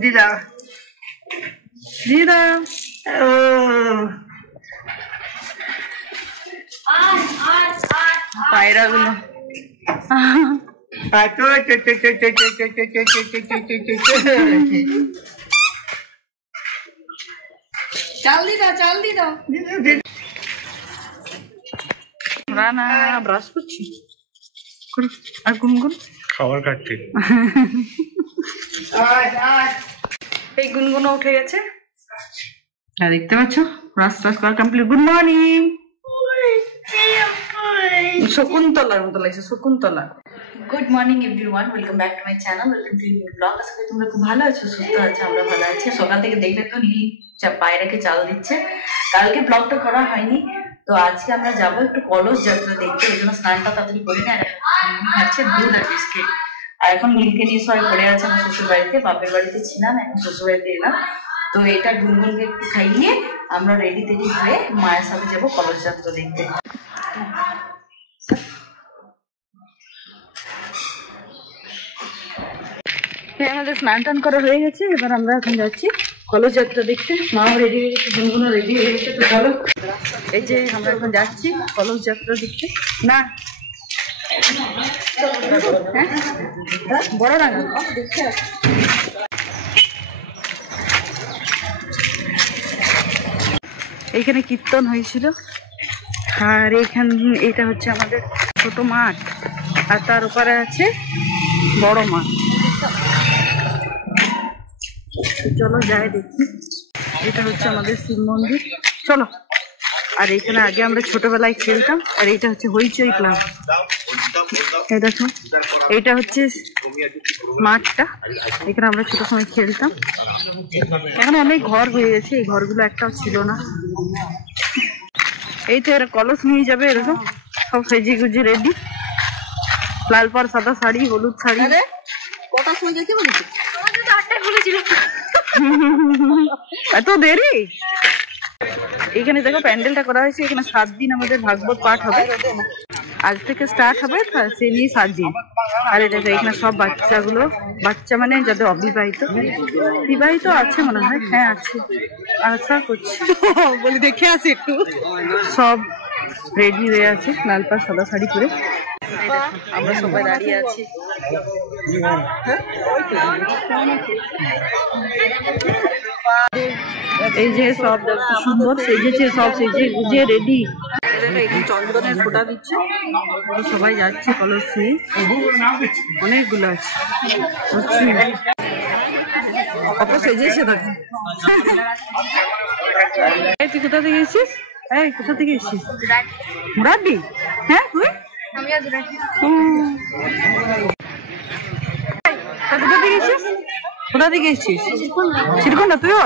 দিদা দিদা পায়রা গুলো চাল দি দাও চাল দি দাও রানা ব্রাশ করছি আর গুনগুন খাবার খাচ্ছি এই গুনগুনো উঠে গেছে দেখতে পাচ্ছ ব্রাশ টাশ করা কমপ্লিট গুড মর্নিং শকুন্তলার মতো লাগছে Shakuntala good morning everyone welcome back to my channel welcome to new blog আশা করি তোমরা খুব ভালো আছো সুস্থ আছো আমরা ভালো আছি সকাল থেকে দেখলে তো নীল পায়রাকে চাল দিচ্ছে কালকে ব্লগটা করা হয়নি তো আজকে আমরা যাবো একটু কলস যাত্রা দেখতে ওই জন্য স্নানটা তাড়াতাড়ি করি না খাচ্ছে দুধ আর বিস্কিট আর এখন নীলকে নিয়ে সবাই পড়ে আছে আমার শ্বশুর বাড়িতে বাপের বাড়িতে ছিলাম এখন শ্বশুর বাড়িতে এলাম তো এটা গুনগুনকে একটু খাইয়ে আমরা রেডি টেডি হয়ে মায়ের সাথে যাবো কলস যাত্রা দেখতে আমাদের স্নান টান করা হয়ে গেছে এবার আমরা এখন যাচ্ছি কলস যাত্রা দেখতে মাও রেডি হয়ে গেছে গুনগুনো রেডি হয়ে গেছে তো চলো এই যে আমরা এখন যাচ্ছি কলস যাত্রা দেখতে না বড় না এইখানে কীর্তন হয়েছিল আর এইটা হচ্ছে আমাদের ছোট মাঠ আর তার উপরে আছে বড় মাঠ চলো যাই দেখি এটা হচ্ছে আমাদের শিব মন্দির চলো আর এখানে আগে আমরা ছোটবেলায় খেলতাম আর এইটা হচ্ছে হইচই ক্লাব এই দেখো এইটা হচ্ছে মাঠটা এখানে আমরা ছোট সময় খেলতাম এখন অনেক ঘর হয়ে গেছে এই ঘরগুলো একটাও ছিল না এই তো এরা কলস নিয়ে যাবে এরকম সব সেজে গুজে রেডি লাল পাড় সাদা শাড়ি হলুদ শাড়ি কটার সময় যেতে বলেছি এত দেরি এখানে দেখো প্যান্ডেলটা করা হয়েছে এখানে 7 দিন আমাদের ভাগবত পাঠ হবে আজ থেকে স্টার্ট হবে সে নিয়ে 7 দিন আর দেখো এখানে সব বাচ্চাগুলো বাচ্চা মানে যাদের অবিবাহিত বিবাহিত আছে মনে হয় হ্যাঁ আছে আশা করছি বলি দেখে আসি একটু সব রেডি হয়ে আছে লাল পাড় সাদা শাড়ি পরে আমরা সবাই দাঁড়িয়ে আছি এই যে সব সুন্দর সেজেছে সব সেজে গুজে রেডি চন্দনের ফোঁটা দিচ্ছে সবাই যাচ্ছে কলস নিয়ে অনেকগুলো আছে কত সেজেছে দেখো তুই কোথা থেকে এসেছিস এই কোথা থেকে এসেছিস মুরাড্ডি হ্যাঁ তুই কোথা থেকে এসেছিস কোথা থেকে এসেছিস শিরকোন্ডা তুইও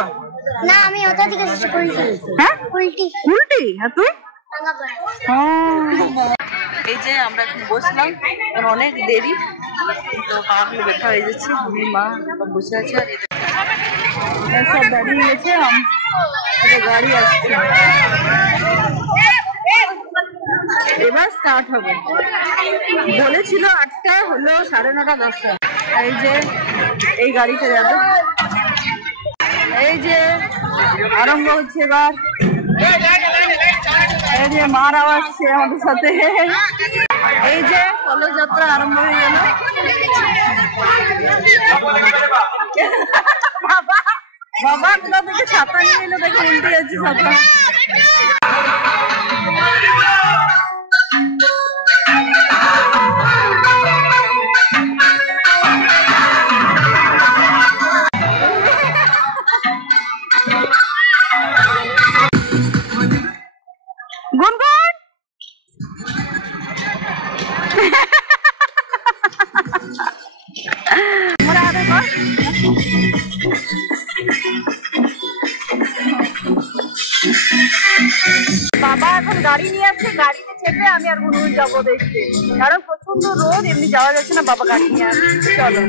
না আমি ওটা থেকে এসেছি কুলটি হ্যাঁ কুলটি কুলটি আর তুই রাঙ্গাপাড়া এই যে আমরা এখন বসলাম এখন অনেক দেরি তো পাগুলো ব্যথা হয়ে যাচ্ছে আমি মা বসে আছে আর সব দাঁড়িয়ে গেছে গাড়ি আসছে এবার স্টার্ট হবে বলেছিল 8টায় হলো 9:30 10টা এই যে এই গাড়িতে যাবে এই যে আরম্ভ হচ্ছে এবার এই যে মারাও আসছে আমাদের সাথে এই যে কলস যাত্রা আরম্ভ হয়ে গেল বাবা বাবা কোথা থেকে ছাতা নিয়ে এলো দেখে উল্টে যাচ্ছে ছাতা বাবা এখন গাড়ি নিয়ে আসছে গাড়িতে চেপে আমি আর গুনগুন যাবো দেখতে কারণ প্রচন্ড রোদ এমনি যাওয়া যাচ্ছে না বাবা গাড়ি নিয়ে আসছে চলো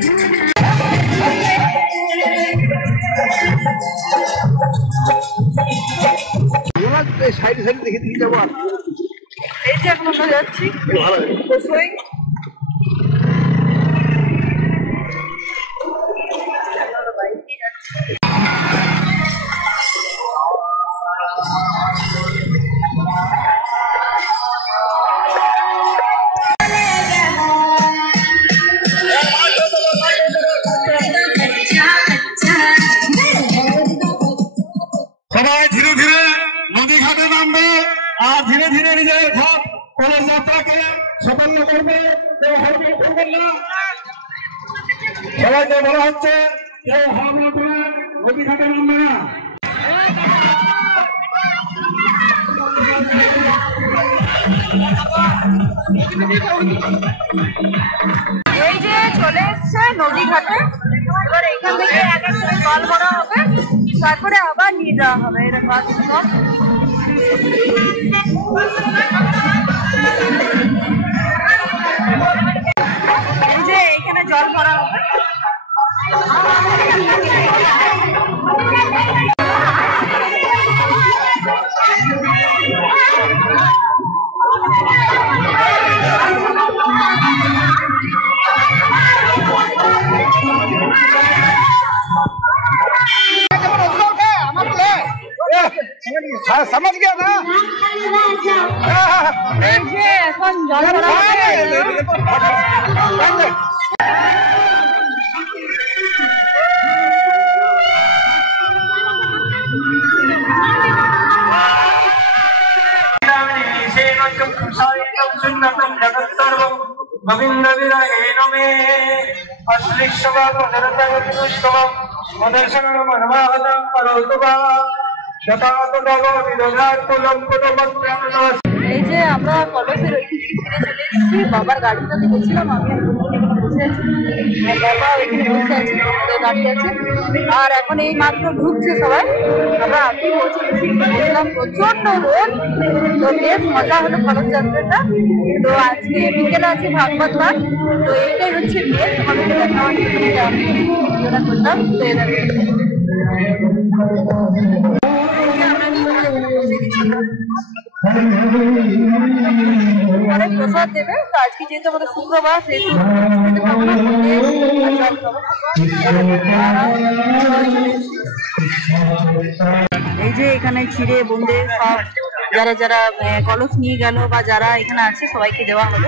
এই যে এখন আমরা যাচ্ছি ধীরে ধীরে নিজের ঘর কলেজ যাত্রাকে সাফল্য করবে, কেউ হরকত করবেন না। সবাইকে বলা হচ্ছে কেউ হামলা করে নদী ঘাটে নামবে না। এই যে চলে এসছে নদী ঘাটে, এবার এখান থেকে এক এক করে জল ভরা হবে, তারপরে আবার নিয়ে যাওয়া হবে। এরকম আছে সব। এই যে এখানে জল ভরা হবে। समझ गया ना? এখন জল ভরা হবে। गोविंद विरहेण मे अश्लिष्टवापदरतगतुष्टवं मदर्शनं मनमाहतं करोतु वा शतातुडवो विदधात्पुलं पुटमत्रं। এই যে আমরা কলেজের ওইদিকে ফিরে চলে এসেছি। বাবার গাড়িটাতে গেছিলাম, আমি আর বসে আছি, আর বাবা ওইখানে বসে আছে, দাঁড়িয়ে আছে। আর এখন এই মাত্র ঢুকছে সবাই, আমরা আগেই পৌঁছে গেছি। দেখলাম প্রচন্ড রোদ, তো বেশ মজা হলো কলেজ যাত্রাটা। তো আজকে বিকেলে আছে ভাগবত পাঠ, তো এইটাই হচ্ছে মেয়ে। তোমাদেরকে দেখাবার জন্য আমি ভিডিওটা করলাম। তো এরা প্রসাদ দেবে। তো আজকে যেহেতু আমাদের শুক্রবার, সেহেতু এই যে এখানে ছিঁড়ে বোঁদে সব যারা যারা কলস নিয়ে গেল বা যারা এখানে আছে সবাইকে দেওয়া হলো।